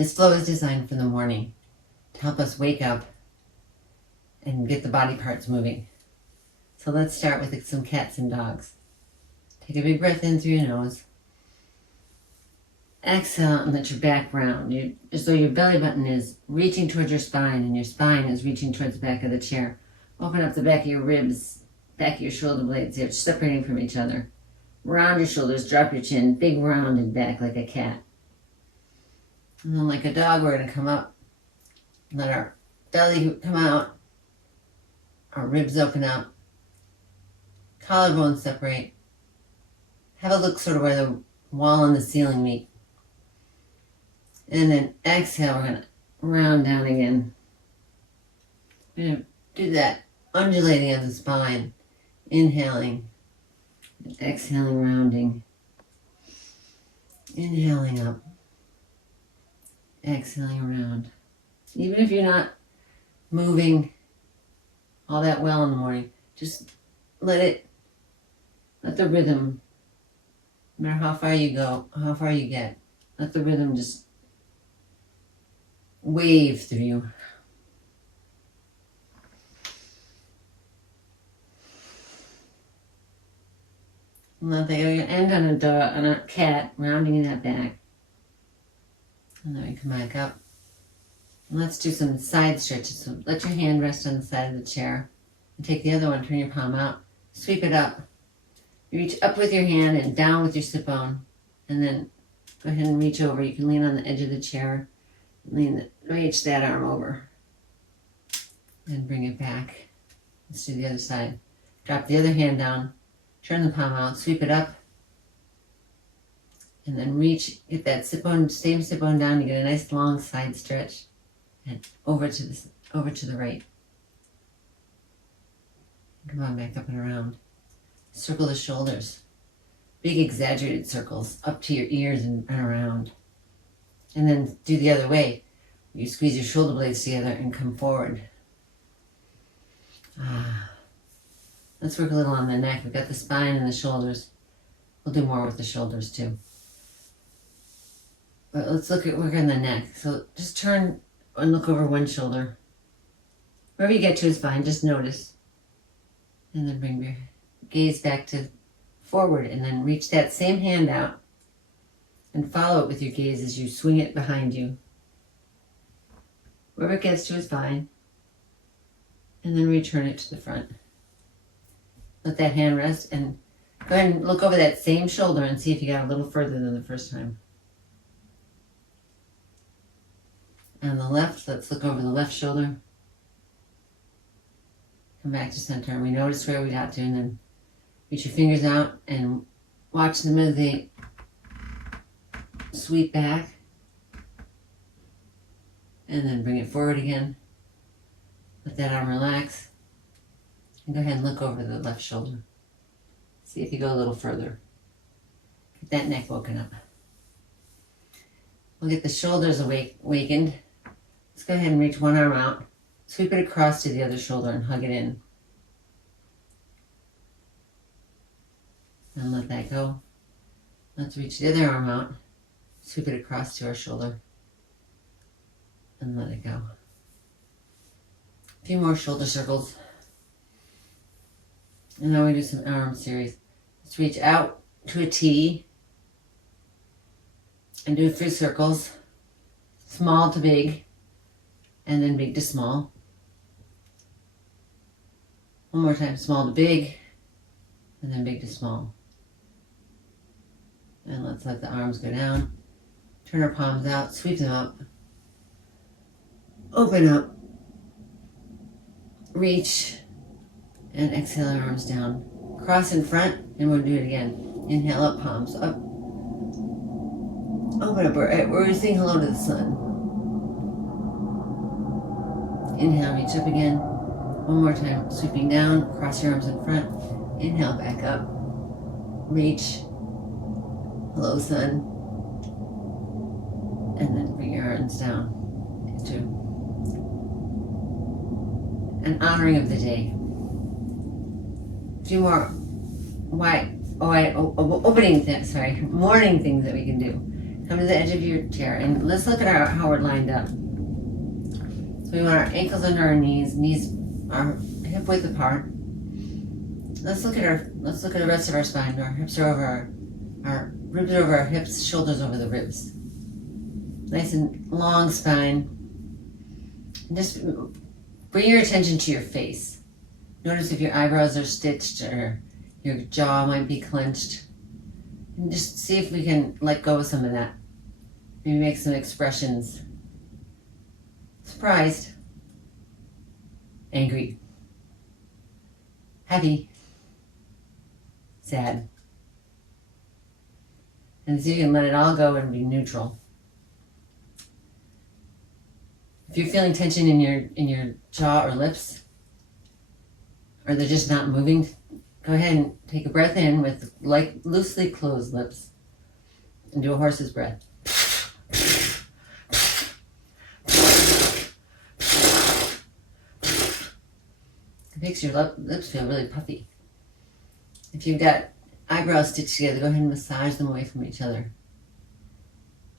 This flow is designed for the morning to help us wake up and get the body parts moving. So let's start with some cats and dogs. Take a big breath in through your nose. Exhale and let your back round, as though your belly button is reaching towards your spine and your spine is reaching towards the back of the chair. Open up the back of your ribs, back of your shoulder blades. They're separating from each other. Round your shoulders, drop your chin, big rounded back like a cat. And then like a dog, we're going to come up. Let our belly come out. Our ribs open up. Collarbones separate. Have a look sort of where the wall and the ceiling meet. And then exhale, we're going to round down again. We're going to do that undulating of the spine. Inhaling. Exhaling, rounding. Inhaling up. Exhaling around. Even if you're not moving all that well in the morning, just let the rhythm, no matter how far you go, how far you get, let the rhythm just wave through you. And let that end on a dog, on a cat, rounding in that back. And then we come back up. And let's do some side stretches. So let your hand rest on the side of the chair. And take the other one, turn your palm out. Sweep it up. Reach up with your hand and down with your sit bone. And then go ahead and reach over. You can lean on the edge of the chair. Reach that arm over. And bring it back. Let's do the other side. Drop the other hand down. Turn the palm out. Sweep it up. And then reach, get that sit bone, same sit bone down. You get a nice long side stretch, and over to the right. Come on, back up and around. Circle the shoulders, big exaggerated circles up to your ears and around. And then do the other way. You squeeze your shoulder blades together and come forward. Let's work a little on the neck. We've got the spine and the shoulders. We'll do more with the shoulders too. But let's work on the neck. So just turn and look over one shoulder. Wherever you get to is fine, just notice. And then bring your gaze back to forward and then reach that same hand out and follow it with your gaze as you swing it behind you. Wherever it gets to is fine. And then return it to the front. Let that hand rest and go ahead and look over that same shoulder and see if you got a little further than the first time. On the left, let's look over the left shoulder. Come back to center and we notice where we got to, and then reach your fingers out and watch them as they sweep back. And then bring it forward again. Let that arm relax. And go ahead and look over the left shoulder. See if you go a little further. Get that neck woken up. We'll get the shoulders awakened. Let's go ahead and reach one arm out. Sweep it across to the other shoulder and hug it in. And let that go. Let's reach the other arm out. Sweep it across to our shoulder. And let it go. A few more shoulder circles. And now we do some arm series. Let's reach out to a T. And do 3 circles. Small to big. And then big to small. One more time, small to big. And then big to small. And let's let the arms go down. Turn our palms out, sweep them up. Open up. Reach. And exhale our arms down. Cross in front, and we'll do it again. Inhale up, palms up. Open up, we're saying hello to the sun. Inhale, reach up again. One more time, sweeping down, cross your arms in front. Inhale, back up. Reach. Hello, sun. And then bring your arms down into an honoring of the day. A few more morning things that we can do. Come to the edge of your chair and let's look at how we're lined up. So we want our ankles under our knees. Knees are hip width apart. Let's look at the rest of our spine. Our hips are over our ribs are over our hips, shoulders over the ribs. Nice and long spine. And just bring your attention to your face. Notice if your eyebrows are stitched or your jaw might be clenched. And just see if we can let go of some of that. Maybe make some expressions. Surprised. Angry. Happy. Sad. And so you can let it all go and be neutral. If you're feeling tension in your jaw or lips, or they're just not moving, go ahead and take a breath in with loosely closed lips and do a horse's breath. It makes your lips feel really puffy. If you've got eyebrows stitched together, go ahead and massage them away from each other.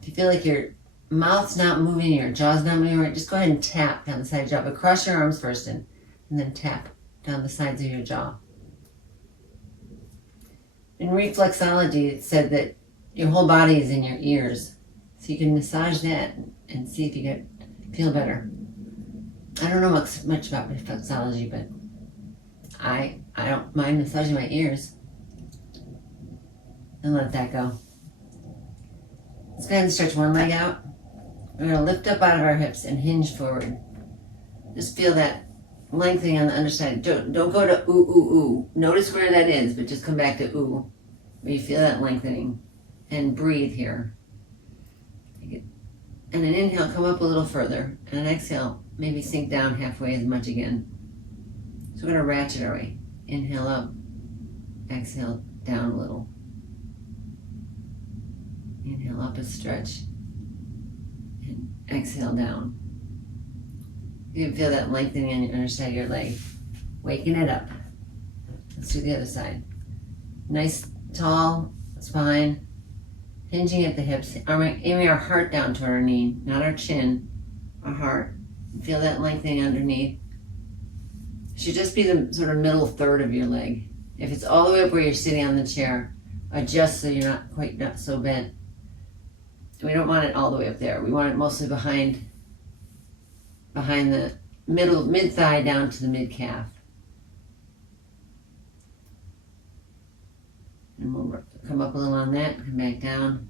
If you feel like your mouth's not moving, your jaw's not moving right, just go ahead and tap down the side of your jaw. But cross your arms first and then tap down the sides of your jaw. In reflexology, it said that your whole body is in your ears. So you can massage that and see if you feel better. I don't know much about reflexology, but I don't mind massaging my ears. And let that go. Let's go ahead and stretch one leg out. We're going to lift up out of our hips and hinge forward. Just feel that lengthening on the underside. Don't go to ooh, ooh, ooh. Notice where that is, but just come back to ooh, where you feel that lengthening. And breathe here. And an inhale, come up a little further. And an exhale, maybe sink down halfway as much again. So we're going to ratchet our way. Inhale up, exhale down a little. Inhale up a stretch. And exhale down. You can feel that lengthening on your underside of your leg. Waking it up. Let's do the other side. Nice, tall spine. Hinging at the hips. Aiming our heart down toward our knee. Not our chin. Our heart. Feel that lengthening underneath. It should just be the sort of middle third of your leg. If it's all the way up where you're sitting on the chair, adjust so you're not so bent. We don't want it all the way up there. We want it mostly behind the mid thigh down to the mid calf. And we'll come up a little on that, come back down.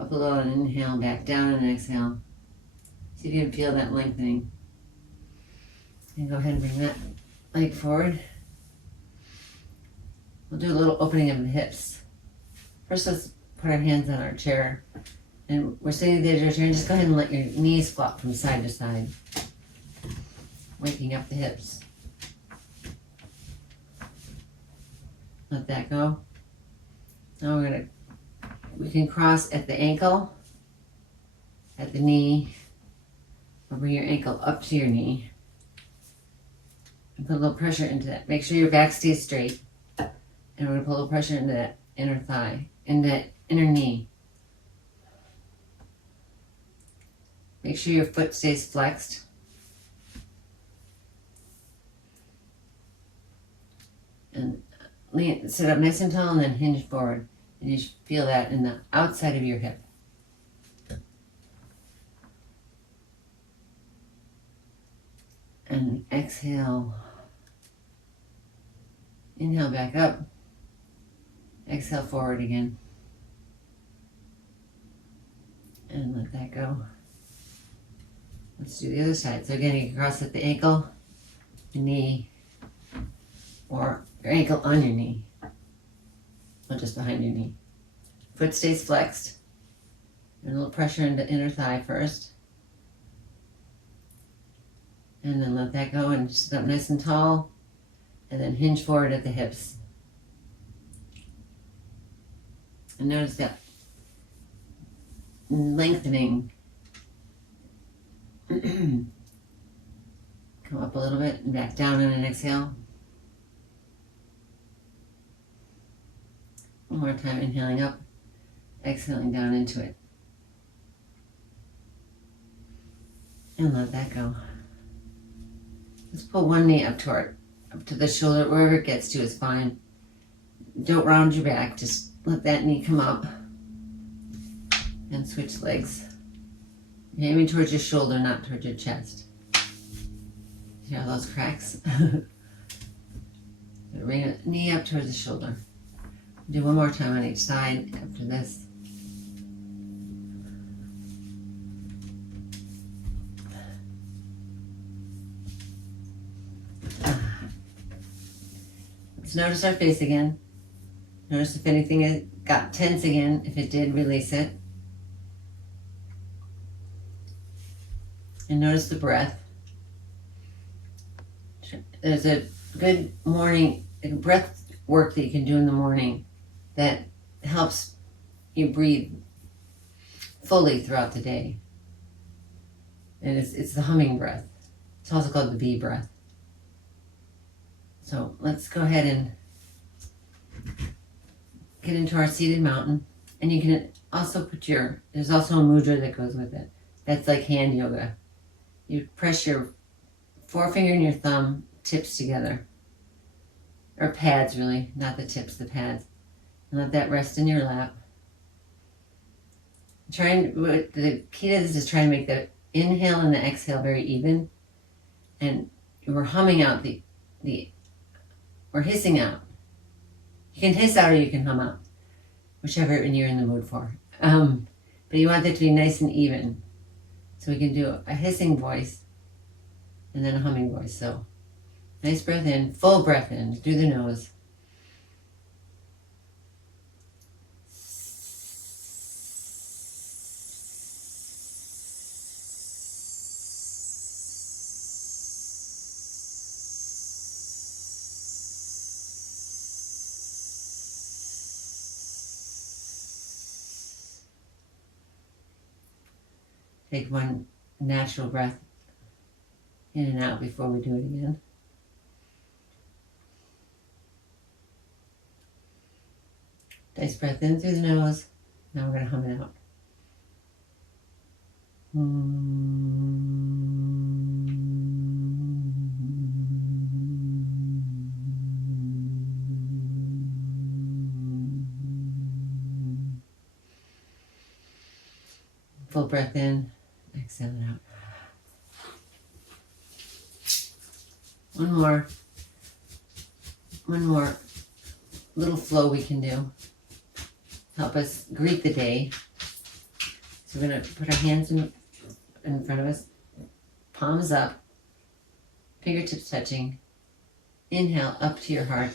Up a little on an inhale, back down and exhale. See if you can feel that lengthening. And go ahead and bring that leg forward. We'll do a little opening of the hips. First, let's put our hands on our chair. And we're sitting at the edge of our chair, and just go ahead and let your knees flop from side to side. Waking up the hips. Let that go. Now we can cross at the ankle, at the knee, or bring your ankle up to your knee. And put a little pressure into that. Make sure your back stays straight. And we're going to put a little pressure into that inner thigh, into that inner knee. Make sure your foot stays flexed. And sit up nice and tall and then hinge forward. And you should feel that in the outside of your hip. And exhale. Inhale back up. Exhale forward again. And let that go. Let's do the other side. So again, you can cross at the ankle, the knee, or your ankle on your knee, not just behind your knee. Foot stays flexed. And a little pressure into inner thigh first. And then let that go and sit up nice and tall. And then hinge forward at the hips. And notice that lengthening. Come up a little bit and back down in an exhale. One more time, inhaling up. exhaling down into it. And let that go. Let's pull one knee up to the shoulder. Wherever it gets to is fine. Don't round your back. Just let that knee come up. And switch legs. You're aiming towards your shoulder, not towards your chest. See how those cracks? Bring a knee up towards the shoulder. Do one more time on each side after this. Let's notice our face again. Notice if anything got tense again. If it did, release it. And notice the breath. There's a good morning breath work that you can do in the morning that helps you breathe fully throughout the day. And it's the humming breath. It's also called the bee breath. So let's go ahead and get into our seated mountain. And you can also put there's also a mudra that goes with it. That's like hand yoga. You press your forefinger and your thumb tips together. Or pads, really. Not the tips, the pads. And let that rest in your lap. The key to this is trying to make the inhale and the exhale very even. And we're humming out we're hissing out. You can hiss out or you can hum out. Whichever you're in the mood for. But you want that to be nice and even. So we can do a hissing voice and then a humming voice. So nice breath in, full breath in through the nose. Take one natural breath in and out before we do it again. Nice breath in through the nose. Now we're going to hum it out. Full breath in, exhale it out. One more little flow we can do. Help us greet the day. So we're going to put our hands in front of us, palms up, fingertips touching. Inhale up to your heart.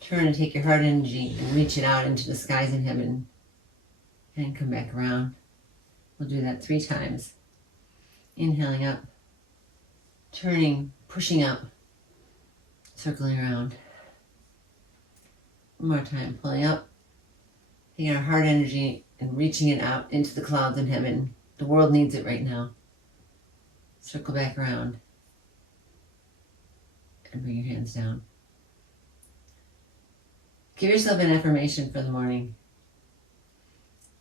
Turn and take your heart energy and reach it out into the skies in heaven. And come back around. We'll do that 3 times. Inhaling up, turning, pushing up, circling around. One more time, pulling up, taking our heart energy and reaching it out into the clouds in heaven. The world needs it right now. Circle back around and bring your hands down. Give yourself an affirmation for the morning.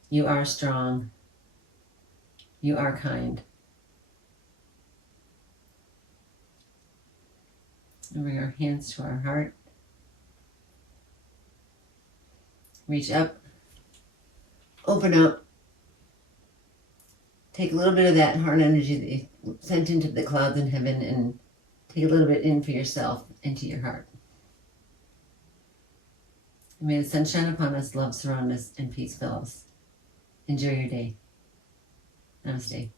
You are strong. You are kind. And bring our hands to our heart. Reach up. Open up. Take a little bit of that heart energy that you sent into the clouds in heaven and take a little bit in for yourself, into your heart. And may the sun shine upon us, love surround us, and peace fill us. Enjoy your day. Namaste.